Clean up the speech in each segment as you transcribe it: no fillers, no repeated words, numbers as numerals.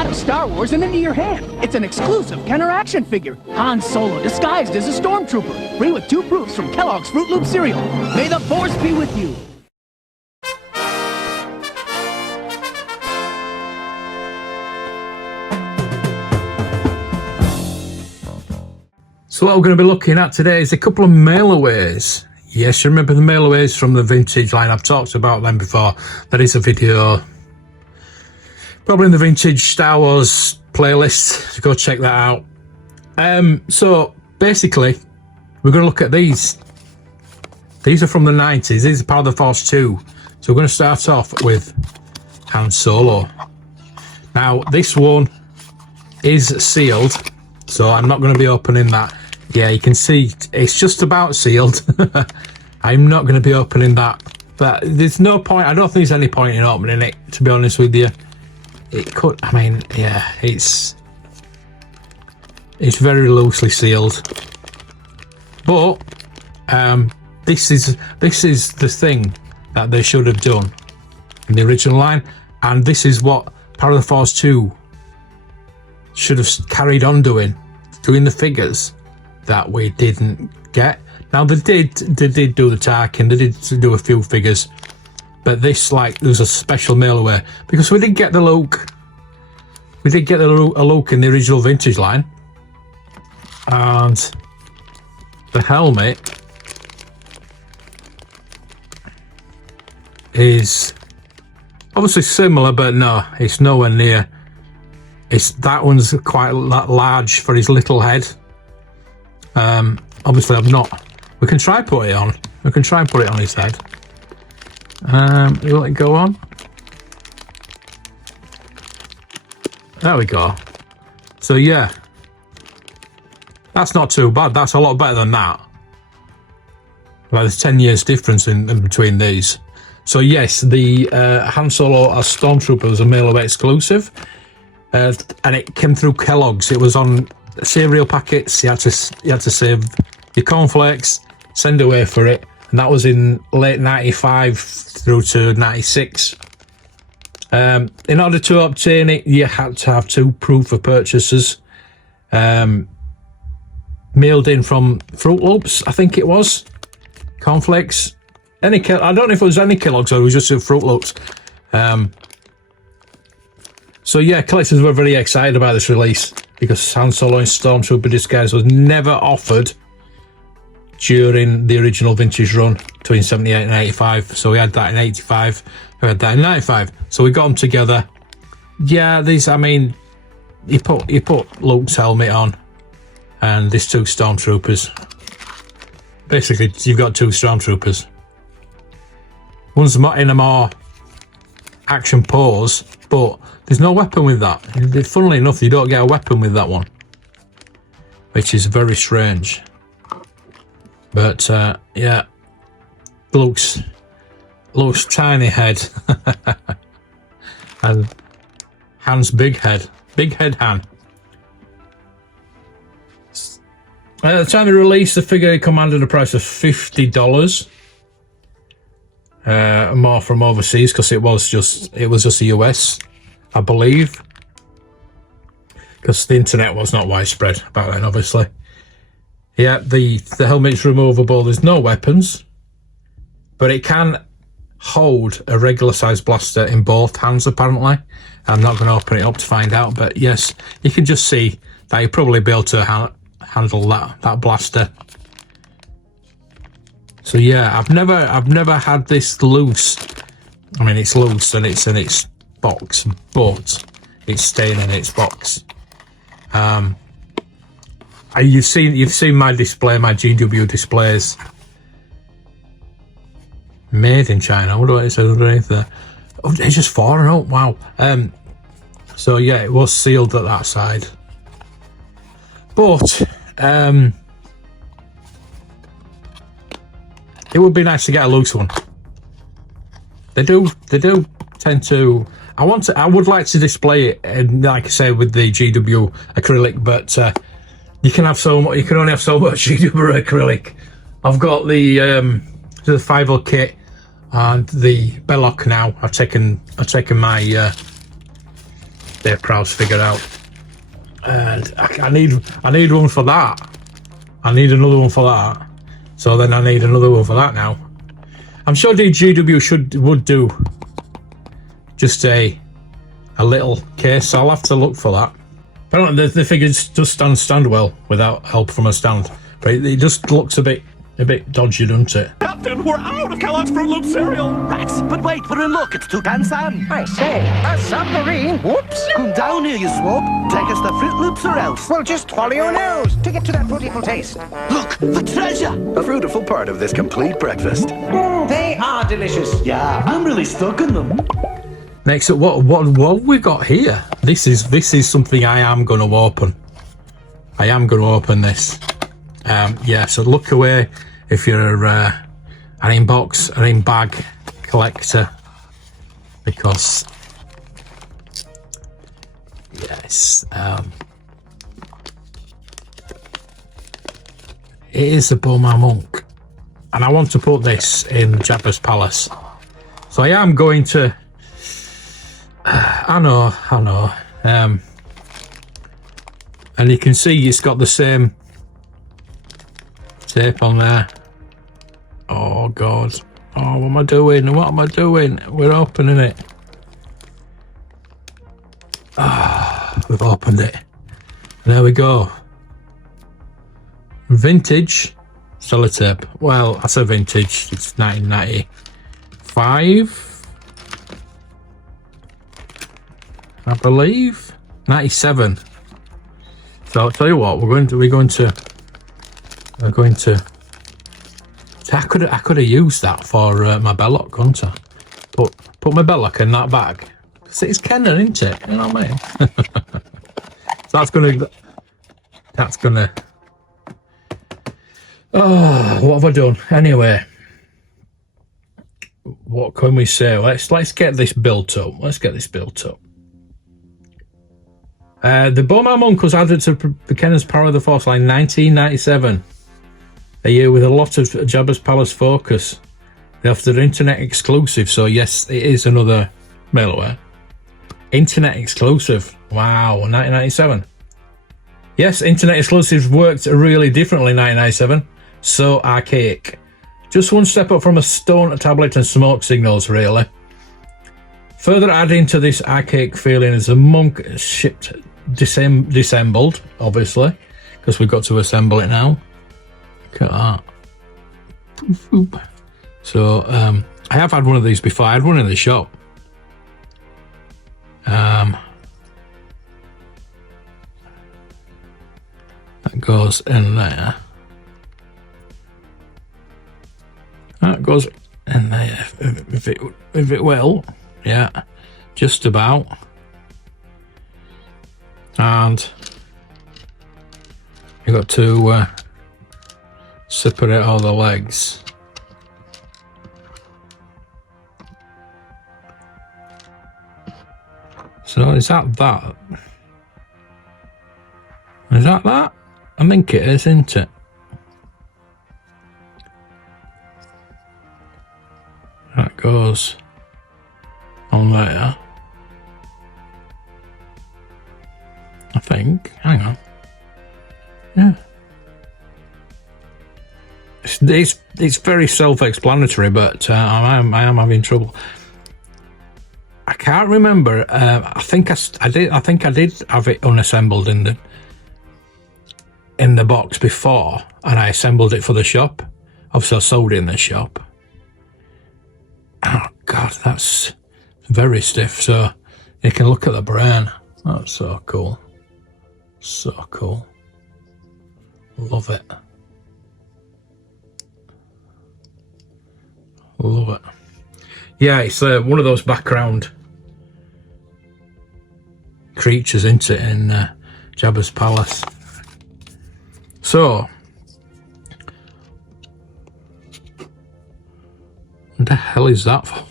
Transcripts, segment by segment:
out of Star Wars and into your hand. It's an exclusive Kenner action figure. Han Solo disguised as a stormtrooper. Free with 2 proofs from Kellogg's Fruit Loop cereal. May the Force be with you. So what we're going to be looking at today is a couple of mailaways. Yes, you remember the mailaways from the vintage line. I've talked about them before. There is a video probably in the vintage Star Wars playlist, so go check that out. So basically we're going to look at these. These are from the 90s. These are part of the Force 2. So we're going to start off with Han Solo. Now this one is sealed, so I'm not going to be opening that. Yeah, you can see it's just about sealed. I'm not going to be opening that, but there's no point. I don't think there's any point in opening it, to be honest with you. It could, I mean, yeah, it's very loosely sealed. But this is the thing that they should have done in the original line, and this is what part of the Force 2 should have carried on doing the figures that we didn't get. Now they did do the Tarkin, they did do a few figures, but this, like, there was a special mail away because we did get the Luke. We did get a Luke in the original vintage line, and the helmet is obviously similar, but no, it's nowhere near. That one's quite large for his little head. Obviously I'm not. We can try put it on. We can try and put it on his head. Will it go on? There we go. So yeah, that's not too bad. That's a lot better than that. Well, there's 10 years difference in between these. So yes, the Han Solo as Stormtrooper was a mail-away exclusive, and it came through Kellogg's. It was on cereal packets. You had to save your cornflakes, send away for it, and that was in late 95 through to 96. In order to obtain it, you had to have 2 proof of purchases mailed in from Fruit Loops, I think it was, cornflakes. I don't know if it was any Kellogg's or it was just Fruit Loops. So yeah, collectors were very excited about this release because Han Solo in Stormtrooper disguise was never offered during the original vintage run between 78 and 85. So we had that in 85, we had that in 95. So we got them together. Yeah, these, I mean, you put Luke's helmet on and there's 2 Stormtroopers. Basically, you've got 2 Stormtroopers. One's in a more action pose, but there's no weapon with that. Funnily enough, you don't get a weapon with that one, which is very strange. But yeah, Luke's tiny head and Han's big head Han. At the time of release, the figure commanded a price of $50. More from overseas because it was just the US, I believe, because the internet was not widespread back then, obviously. Yeah, the helmet's removable. There's no weapons, but it can hold a regular size blaster in both hands, apparently. I'm not going to open it up to find out, but yes, you can just see that you'll probably be able to handle that blaster. So yeah, I've never had this loose. I mean, it's loose and it's in its box, but it's staying in its box. You've seen my display, my GW displays. Made in China. I wonder what it says underneath there. Oh, it's just fallen out. Wow. So yeah, it was sealed at that side, but it would be nice to get a loose one. They do tend to. I would like to display it, and like I say, with the GW acrylic, but you can have so much. You can only have so much GW acrylic. I've got the 5.0 kit and the Belloc now. I've taken my Dave Prowse figured out. And I need one for that. I need another one for that. So then I need another one for that now. I'm sure DGW would do just a little case. I'll have to look for that. But the figure does stand well without help from a stand. But it just looks a bit dodgy, doesn't it? Captain, we're out of Kellogg's Fruit Loop cereal. Rats, but wait, we're in luck. It's Toucan-san. I say, a submarine? Whoops. Come down here, you swope. Take us to Fruit Loops or else. Well, just follow your nose to get to that beautiful taste. Look, the treasure. A fruitful part of this complete breakfast. They are delicious. Yeah, I'm really stuck in them. Next up, what have we got here? This is something I am going to open. I am going to open this. Yeah, so look away if you're an inbox, an in-bag collector, because yes, it is a Bomarr Monk, and I want to put this in Jabba's Palace. So I am going to. I know. And you can see it's got the same tape on there. Oh God. Oh, what am I doing? What am I doing? We're opening it. Ah, we've opened it. There we go. Vintage sellotape. Well, I say vintage. It's 1995. I believe 97. So I'll tell you what, we're going to. I could have used that for my belloc, couldn't I? Put my belloc in that bag. See, it's Kenner, isn't it? You know what I mean? So that's gonna. Oh, what have I done? Anyway, what can we say? Let's get this built up. The Bomarr Monk was added to Buchanan's Power of the Force line 1997, a year with a lot of Jabba's Palace focus. They offered internet exclusive, so yes, it is another mailware. Internet exclusive. Wow, 1997. Yes, internet exclusives worked really differently in 1997. So archaic. Just one step up from a stone tablet and smoke signals, really. Further adding to this archaic feeling is the Monk shipped disassembled, obviously, because we've got to assemble it now. Look at that. So I have had one of these before. I had one in the shop. That goes in there. That goes in there if it will. Yeah, just about. And you got to separate all the legs. So is that? Is that? I think it is, isn't it? That goes on there. I think. Hang on. Yeah. It's very self-explanatory, but I am having trouble. I can't remember. I think I did have it unassembled in the box before, and I assembled it for the shop. Obviously, I sold it in the shop. Oh God, that's very stiff. So you can look at the brain. That's so cool. So cool. Love it. Love it. Yeah, it's one of those background creatures, isn't it, in Jabba's Palace. So, what the hell is that for?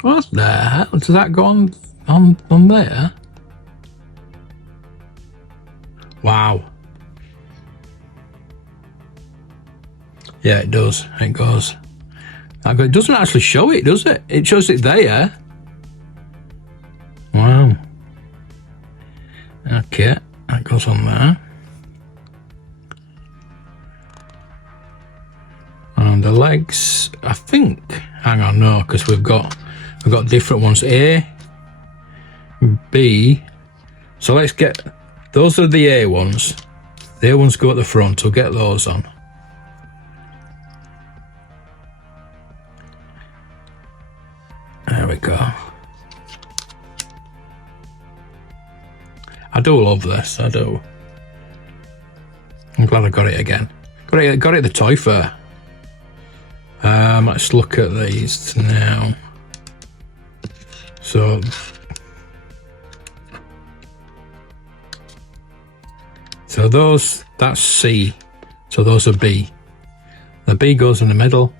What the hell? Does that go on there? Wow. Yeah, it does. It goes. It doesn't actually show it, does it? It shows it there. goes on there. And the legs, I think, hang on, no, because we've got different ones. A, B. So let's get, those are the A ones. The A ones go at the front, we'll get those on. There we go. I do love this, I do. I'm glad I got it again. Got it at the toy fair. Let's look at these now. So those, that's C. So those are B. The B goes in the middle.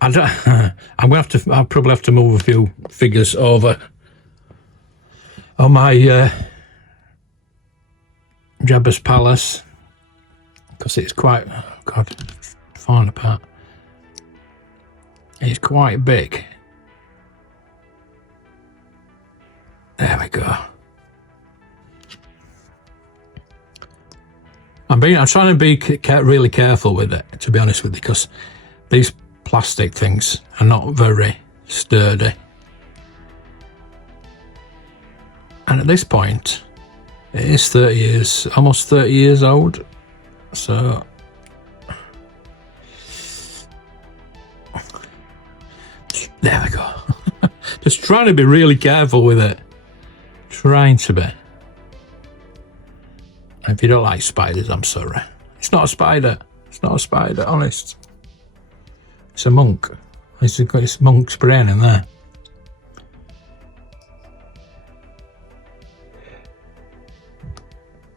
I'll probably have to move a few figures over on my Jabba's Palace because it's quite, God, falling apart. It's quite big. There we go. I'm trying to be really careful with it, to be honest with you, because these plastic things are not very sturdy. And at this point, it is 30 years, almost 30 years old. So there we go. Just trying to be really careful with it. Trying to be. If you don't like spiders, I'm sorry. It's not a spider. It's not a spider, honest. It's a monk. It's got its monk's brain in there.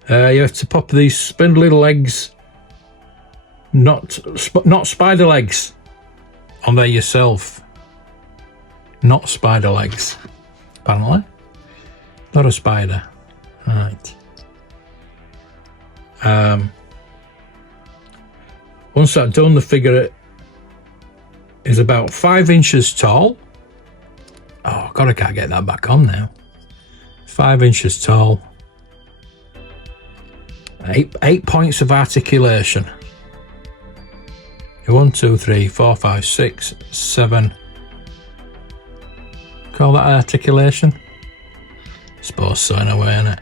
You have to pop these spindly legs, not spider legs, on there yourself. Not spider legs, apparently. Not a spider. Right. Once that's done, the figure is about 5 inches tall. Oh God, I can't get that back on now. 5 inches tall. 8 points of articulation. 1, 2, 3, 4, 5, 6, 7. Call that articulation? Suppose so, in a way, innit?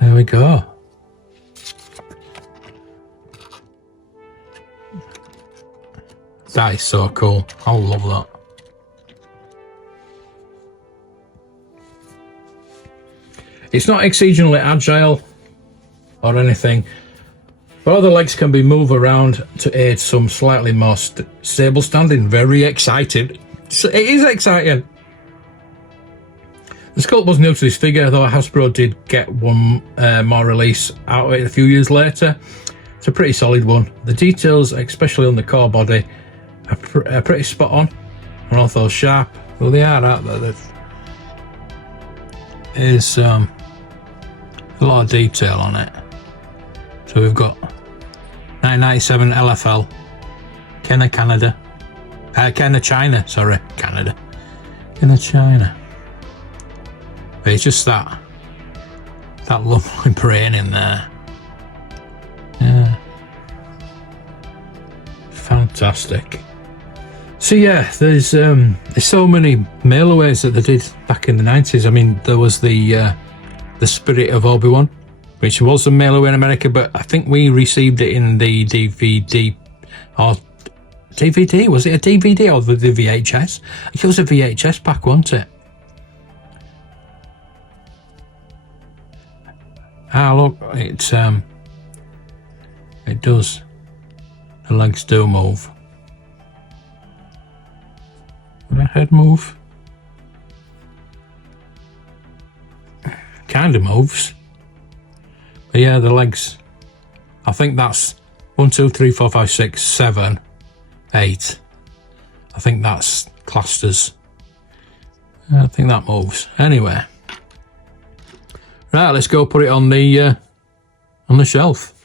There we go. That is so cool. I love that. It's not exceedingly agile or anything, but all the legs can be moved around to aid some slightly more stable standing. Very excited. It is exciting. The sculpt was new to this figure, though Hasbro did get one more release out of it a few years later. It's a pretty solid one. The details, especially on the core body, are pretty spot on. And although sharp, well, they are out there. There's a lot of detail on it. So we've got 1997 LFL, Kenner Canada, Kenner China, sorry, Canada, Kenner China. But it's just that lovely brain in there. Yeah, fantastic. So yeah, there's so many mailaways that they did back in the 90s. I mean, there was the Spirit of Obi-Wan, which was a mail away in America, but I think we received it in the DVD or DVD. Was it a DVD or the VHS? I think it was a VHS pack, wasn't it? Ah, look, it does. The legs do move. The head move. Kind of moves. But yeah, the legs. I think that's 1, 2, 3, 4, 5, 6, 7, 8. I think that's classed as. I think that moves. Anyway. Right, let's go put it on the shelf.